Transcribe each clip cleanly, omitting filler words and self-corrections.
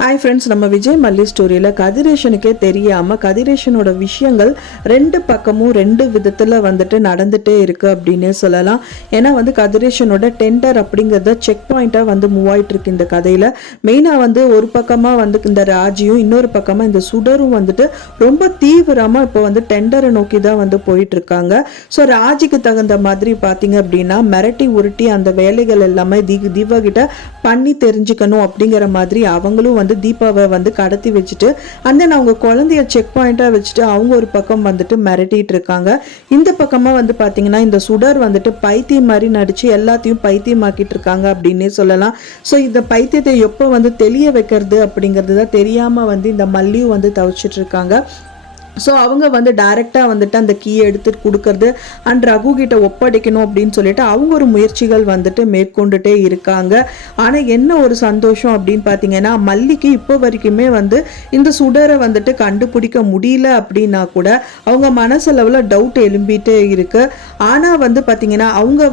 Hi friends, நம்ம விஜய் மல்லி ஸ்டோரியில் கதிரேஷனுக்கே தெரியாமல் கதிரேஷனோட விஷயங்கள் ரெண்டு பக்கமும் ரெண்டு விதத்தில் வந்துட்டு நடந்துகிட்டே இருக்குது அப்படின்னே சொல்லலாம். ஏன்னா கதிரேஷனோட டெண்டர் அப்படிங்கிறத செக் பாயிண்ட்டாக மூவ் ஆகிட்டு இருக்கு இந்த கதையில். மெயினாக ஒரு பக்கமாக இந்த ராஜியும் இன்னொரு பக்கமாக இந்த சுடரும் ரொம்ப தீவிரமாக இப்போ டெண்டரை நோக்கி தான் போயிட்டுருக்காங்க. ஸோ ராஜிக்கு தகுந்த மாதிரி பார்த்தீங்க அப்படின்னா மிரட்டி உருட்டி அந்த வேலைகள் எல்லாமே தீபா கிட்ட பண்ணி தெரிஞ்சுக்கணும் அப்படிங்கிற மாதிரி அவங்களும் தீபாவை கடத்தி வச்சுட்டு அந்த அவங்க குழந்தைய செக் பாயிண்டா வச்சுட்டு அவங்க ஒரு பக்கம் மிரட்டிட்டு இருக்காங்க. இந்த பக்கமா பாத்தீங்கன்னா இந்த சுடர் பைத்தியம் மாதிரி நடிச்சு எல்லாத்தையும் பைத்தியமாக்கிட்டு இருக்காங்க அப்படின்னே சொல்லலாம். ஸோ இந்த பைத்தியத்தை எப்போ தெளிய வைக்கிறது அப்படிங்கிறது தான் தெரியாம இந்த மல்லியும் தவிச்சிட்டு இருக்காங்க. ஸோ அவங்க டைரெக்டாக அந்த கீயை எடுத்துட்டு கொடுக்கறது அண்ட் ரகு கிட்ட ஒப்படைக்கணும் அப்படின்னு சொல்லிட்டு அவங்க ஒரு முயற்சிகள் மேற்கொண்டுட்டே இருக்காங்க. ஆனால் என்ன ஒரு சந்தோஷம் அப்படின்னு பார்த்தீங்கன்னா மல்லிக்கு இப்போ வரைக்குமே இந்த சுடரை கண்டுபிடிக்க முடியல அப்படின்னா கூட அவங்க மனசளவில் டவுட் எழும்பிட்டே இருக்கு. ஆனால் பார்த்தீங்கன்னா அவங்க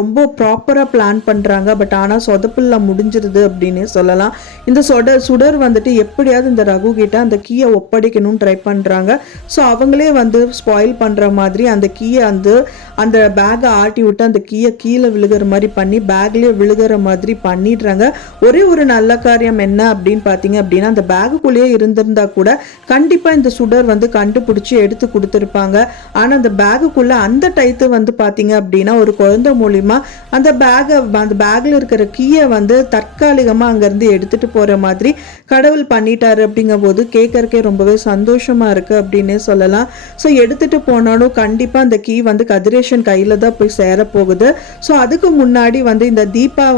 ரொம்ப ப்ராப்பராக பிளான் பண்ணுறாங்க. பட் ஆனால் சொதப்பில் முடிஞ்சிருது அப்படின்னே சொல்லலாம். இந்த சுடர் எப்படியாவது இந்த ரகு கிட்ட அந்த கீயை ஒப்படைக்கணும்னு ட்ரை பண்ணுறாங்க. ஸோ அவங்களே ஸ்பாயில் பண்ணுற மாதிரி அந்த கீயை அந்த பேக்கை ஆட்டி விட்டு அந்த கீயை கீழே விழுகிற மாதிரி பண்ணி பேக்லேயே விழுகிற மாதிரி பண்ணிடுறாங்க. ஒரே ஒரு நல்ல காரியம் என்ன அப்படின்னு பார்த்தீங்க அப்படின்னா அந்த பேக்குள்ளேயே இருந்திருந்தா கூட கண்டிப்பாக இந்த சுடர் கண்டுபிடிச்சி எடுத்து கொடுத்துருப்பாங்க. ஆனால் அந்த பேக்குள்ளே அந்த டைத்து பார்த்தீங்க அப்படின்னா ஒரு குழந்தை மூலிமா அந்த பேக்கில் இருக்கிற கீயை தற்காலிகமாக அங்கேருந்து எடுத்துகிட்டு போகிற மாதிரி கடவுள் பண்ணிட்டாரு. அப்படிங்கும் போது கேட்கறக்கே ரொம்பவே சந்தோஷமாக இருக்குது அப்படின்னே சொல்லலாம். ஸோ எடுத்துட்டு போனாலும் கண்டிப்பா அந்த கீ கதிரேஷன் கையில தான் போய் சேர போகுது. ஸோ அதுக்கு முன்னாடி இந்த தீபா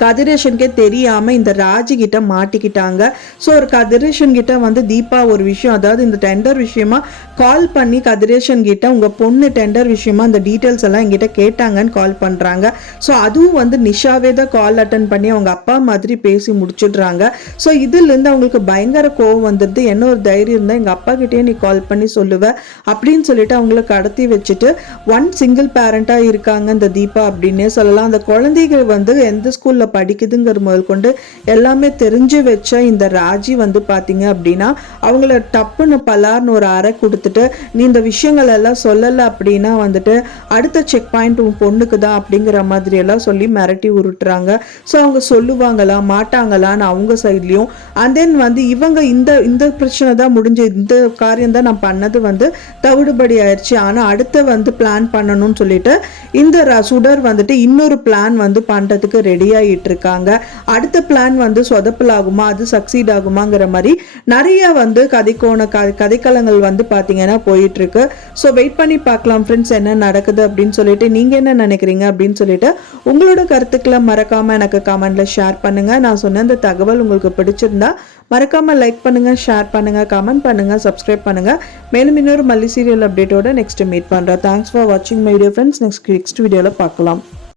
கதிரேஷனுக்கே தெரியாம இந்த ராஜி கிட்ட மாட்டிக்கிட்டாங்க. ஸோ ஒரு கதிரேஷன் கிட்ட தீபா ஒரு விஷயம், அதாவது இந்த டெண்டர் விஷயமா கால் பண்ணி கதிரேஷன் கிட்ட உங்க பொண்ணு டெண்டர் விஷயமா அந்த டீட்டெயில்ஸ் எல்லாம் எங்கிட்ட கேட்டாங்கன்னு கால் பண்றாங்க. ஸோ அதுவும் நிஷாவே தான் கால் அட்டன் பண்ணி அவங்க அப்பா மாதிரி பேசி முடிச்சிடுறாங்க. ஸோ இதுல இருந்து அவங்களுக்கு பயங்கர கோவம் வந்துடுது. என்ன ஒரு தைரியம் இருந்தா எங்க அப்பா கிட்டே நீ கால் பண்ணி சொல்லுவ அப்படின்னு சொல்லிட்டு அவங்களை கடத்தி வச்சுட்டு சிங்கிள் பேரண்டா இருக்காங்க இந்த தீபா அப்படின்னே சொல்லலாம். அந்த குழந்தைகள் எந்த ஸ்கூல்ல படிக்குதுங்கிற முதல் கொண்டு எல்லாமே தெரிஞ்சு வச்ச இந்த ராஜி பாத்தீங்க அப்படின்னா அவங்கள டப்புன்னு பலார்னு ஒரு அறை கொடுத்துட்டு நீ இந்த விஷயங்கள் எல்லாம் சொல்லல அப்படின்னா அடுத்த செக் பாயிண்ட் உன் பொண்ணுக்கு தான் அப்படிங்கிற மாதிரி எல்லாம் சொல்லி மிரட்டி உருட்டுறாங்க. ஸோ அவங்க சொல்லுவாங்களா மாட்டாங்களான்னு அவங்க சைட்லயும் அண்ட் தென் இவங்க இந்த பிரச்சனை தான் முடிஞ்சு இந்த காரியம் தான் நான் பண்ணது தவிடுபடி ஆயிடுச்சு. ஆனா அடுத்த பிளான் பண்ணணும்னு சொல்லிட்டு இந்த சுடர் இன்னொரு பிளான் பண்றதுக்கு ரெடியாகி இருக்காங்க. அடுத்த பிளான் சொதப்பலாகுமா அது சக்சீட் ஆகுமாங்கிற மாதிரி நிறைய கதைக்களங்கள் பாத்தீங்கன்னா போயிட்டு இருக்கு. ஸோ வெயிட் பண்ணி பார்க்கலாம் ஃப்ரெண்ட்ஸ் என்ன நடக்குது அப்படின்னு சொல்லிட்டு நீங்க என்ன நினைக்கிறீங்க அப்படின்னு சொல்லிட்டு உங்களோட கருத்துக்களை மறக்காம எனக்கு கமெண்ட்ல ஷேர் பண்ணுங்க. நான் சொன்ன இந்த தகவல் உங்களுக்கு பிடிச்சிருந்தா மறக்காம லைக் பண்ணுங்க, ஷேர் பண்ணுங்க, கமெண்ட் பண்ணுங்க, சப்ஸ்கிரைப் பண்ணுங்க. மேலும் இன்னொரு மல்லி சீரியல் அப்டேட்டோட நெக்ஸ்ட் மீட் பண்றேன். தேங்க்ஸ் ஃபார் வாட்சிங் மை வீடியோ ஃப்ரெண்ட்ஸ். நெக்ஸ்ட் வீடியோல பார்க்கலாம்.